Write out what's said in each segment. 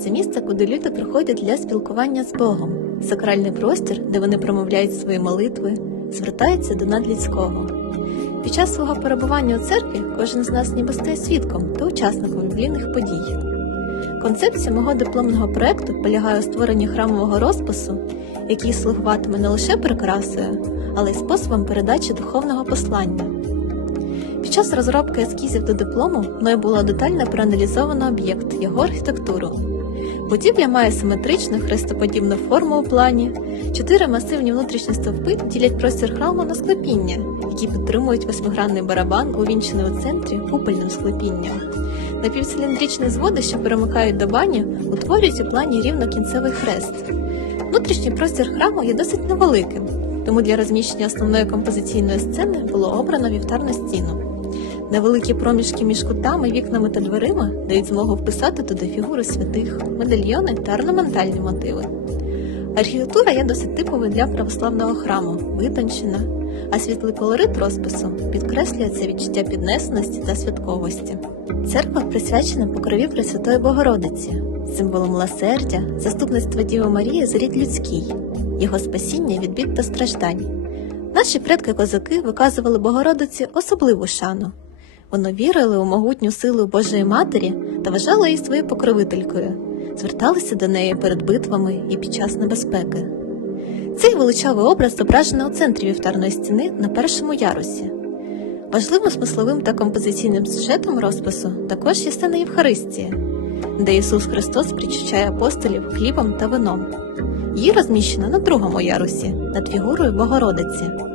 це місце, куди люди приходять для спілкування з Богом, сакральний простір, де вони промовляють свої молитви, звертаються до надлюдського. Під час свого перебування у церкві кожен з нас ніби стає свідком та учасником біблійних подій. Концепція мого дипломного проекту полягає у створенні храмового розпису, який слугуватиме не лише прикрасою, але й способом передачі духовного послання. Під час розробки ескізів до диплому мною було детально проаналізовано об'єкт, його архітектуру. Будівля має симетричну хрестоподібну форму у плані. Чотири масивні внутрішні стовпи ділять простір храму на склепіння, які підтримують восьмигранний барабан, увінчений у центрі купольним склепінням. Напівциліндричні зводи, що перемикають до бані, утворюють у плані рівнокінцевий хрест. Внутрішній простір храму є досить невеликим, тому для розміщення основної композиційної сцени було обрано вівтарну стіну. Невеликі проміжки між кутами, вікнами та дверима дають змогу вписати туди фігури святих, медальйони та орнаментальні мотиви. Архітектура є досить типовою для православного храму, витончена, а світлий колорит розпису підкреслює це відчуття піднесеності та святковості. Церква присвячена покрові Пресвятої Богородиці, символом милосердя, заступництва Діви Марії за рід людський, його спасіння від бід та страждань. Наші предки-козаки виказували Богородиці особливу шану. Вони вірили у могутню силу Божої Матері та вважали її своєю покровителькою, зверталися до неї перед битвами і під час небезпеки. Цей величавий образ зображено у центрі вівтарної стіни на першому ярусі. Важливим смисловим та композиційним сюжетом розпису також є сцена Євхаристії, де Ісус Христос причучає апостолів хлібом та вином. Її розміщено на другому ярусі над фігурою Богородиці.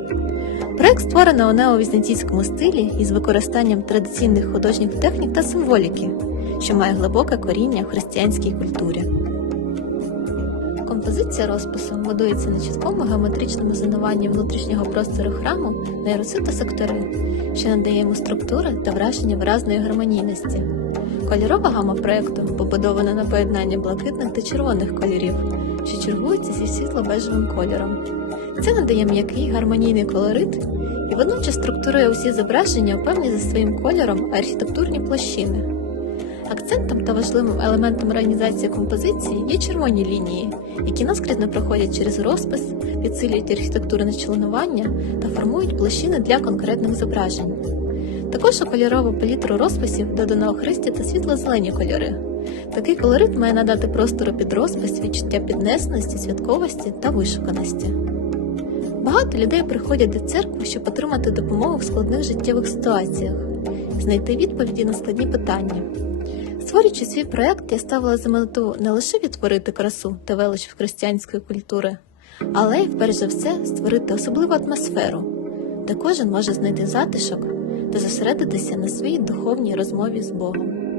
Проект створено у неовізантійському стилі із використанням традиційних художніх технік та символіки, що має глибоке коріння в християнській культурі. Композиція розпису будується на чіткому геометричному зонуванні внутрішнього простору храму на яруси сектори, що надає йому структури та враження виразної гармонійності. Кольорова гама проекту побудована на поєднанні блакитних та червоних кольорів, що чергуються зі світло-бежевим кольором. Це надає м'який гармонійний колорит і водночас структурує усі зображення у певні за своїм кольором архітектурні площини. Акцентом та важливим елементом організації композиції є червоні лінії, які наскрізно проходять через розпис, підсилюють архітектурне членування та формують площини для конкретних зображень. Також у кольорову палітру розписів додано охристі та світло-зелені кольори. Такий колорит має надати простору під розпис відчуття піднесеності, святковості та вишуканості. Багато людей приходять до церкви, щоб отримати допомогу в складних життєвих ситуаціях, знайти відповіді на складні питання. Створюючи свій проект, я ставила за мету не лише відтворити красу та велич християнської культури, але й, перш за все, створити особливу атмосферу, де кожен може знайти затишок та зосередитися на своїй духовній розмові з Богом.